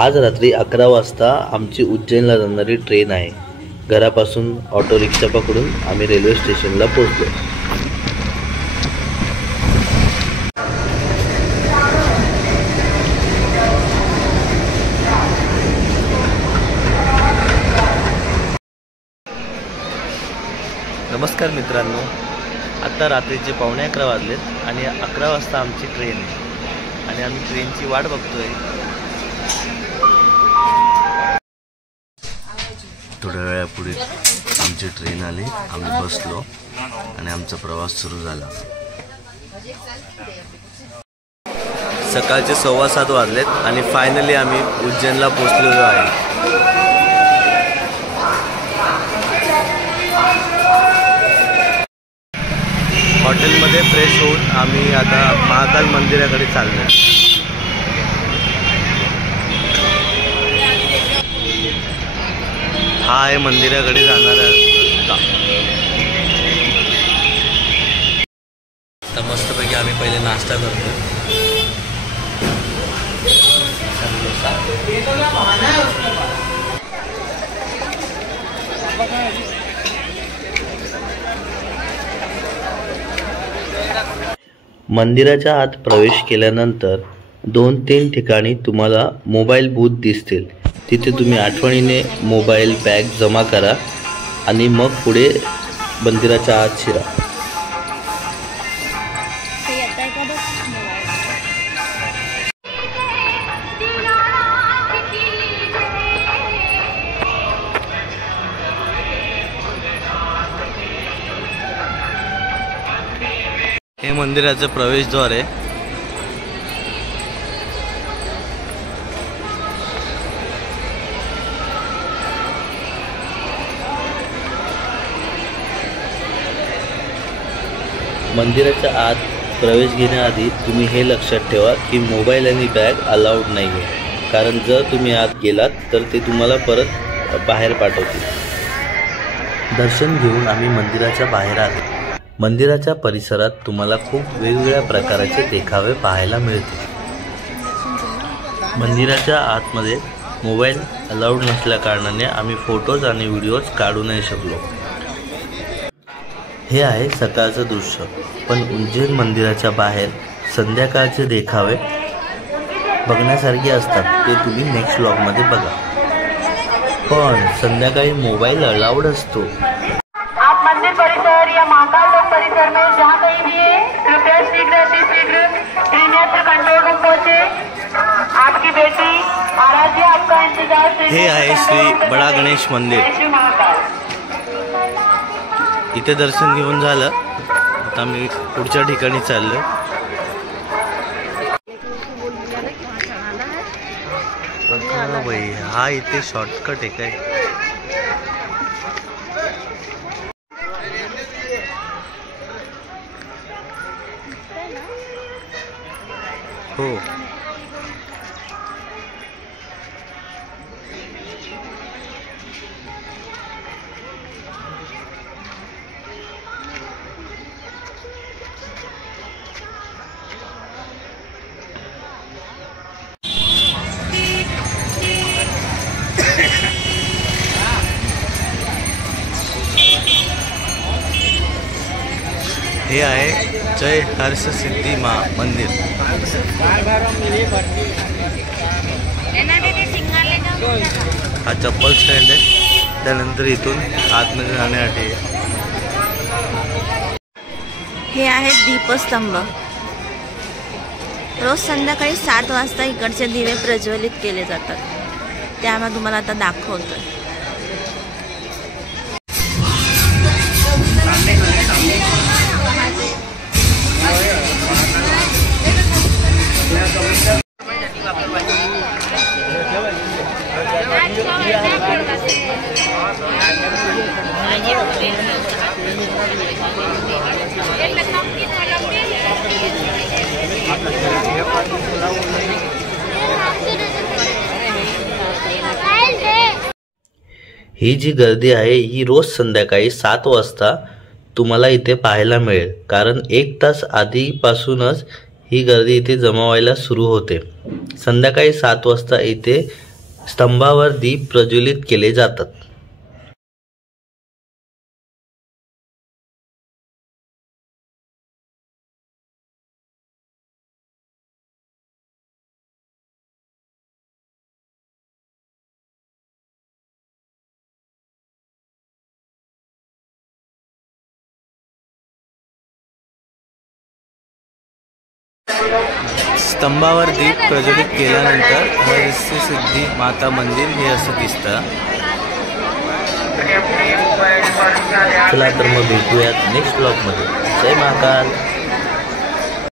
आज रात्री 11 वाजता आमची उज्जैनला जाणारी ट्रेन आहे। घरापासून ऑटो रिक्षा पकडून आम्ही रेल्वे स्टेशनला पोहोचलो। नमस्कार मित्रांनो, आता रात्रीचे 11:15 वाजलेत आणि 11 वाजता आमची ट्रेन आहे आणि आम्ही ट्रेनची वाट बघतोय। थोड्या वेळापूर्वी आमची ट्रेन आली, आम्ही बसलो आणि आमचा प्रवास सुरू झाला। सकाळचे 7:15 वाजलेत आणि फायनली आम्ही उज्जैनला पोहोचलेलो आहे। हॉटेलमध्ये फ्रेश होऊन आम्ही आता महाकाल मंदिराकडे चाललो। हा आहे मंदिराकडे जाणारा रस्ता। तर मस्तपैकी आम्ही पहिले नाश्ता करतो। मंदिराच्या आत प्रवेश केल्यानंतर 2-3 ठिकाणी तुम्हाला मोबाईल बूथ दिसतील। तिथे तुम्ही आठवणीने मोबाईल बॅग जमा करा आणि मग पुढे मंदिराच्या आत शिरा। हे मंदिराचं प्रवेशद्वार आहे। मंदिराच्या आत प्रवेश घेण्याआधी तुम्ही हे लक्षात ठेवा की मोबाईल आणि बॅग अलाउड नाही आहे, कारण जर तुम्ही आत गेलात तर ते तुम्हाला परत बाहेर पाठवतील। दर्शन घेऊन आम्ही मंदिराच्या बाहेर आलो। मंदिराच्या परिसरात तुम्हाला खूप वेगवेगळ्या प्रकारचे देखावे पाहायला मिळतील। मंदिराच्या आतमध्ये मोबाईल अलाउड नसल्या कारणाने आम्ही फोटोज आणि व्हिडिओज काढू नाही शकलो। हे आहे सकाळचं दृश्य, पण उज्जैन मंदिराच्या बाहेर संध्याकाळचे देखावे बघण्यासारखे असतात, ते तुम्ही नेक्स्ट व्लॉगमध्ये बघा। पण संध्याकाळी मोबाईल अलाउड असतो। आप मंदिर परिसर या महाकाल लोक परिसर में जहाँ कहीं भी है, कृपया शीघ्र प्रीमियर कंट्रोल रूम पहुँचे। आपकी बेटी आराध्या आपका इंतजार। हे आहे श्री बडा गणेश मंदिर। इथे दर्शन घेऊन झालं, आता मी पुढच्या ठिकाणी चाललोय। भाई हा इथे शॉर्टकट आहे काय? हो, हे आहे जय हर्ष सिद्धी माँ मंदिर। हा चप्पल स्टँड आहे, त्यानंतर इथून आतमध्ये जाण्यासाठी हे आहे दीपस्तंभ। रोज संध्याकाळी 7 वाजता इकडचे दिवे प्रज्वलित केले जातात, ते आम्हाला तुम्हाला आता दाखवतोय। ही जी गर्दी आहे ही रोज संध्याकाळी 7 वाजता तुम्हाला इथे पाहायला मिळेल, कारण 1 तास आधीपासूनच ही गर्दी इथे जमा व्हायला सुरू होते. संध्याकाळी 7 वाजता इथे स्तंभावर दीप प्रज्वलित केले जातात. स्तंभावर दीप प्रज्वलित केल्यानंतर हरसिद्धी सिद्धी माता मंदिर हे असं दिसतं. चला तर मग भेटूयात नेक्स्ट ब्लॉगमध्ये. जय महाकाल.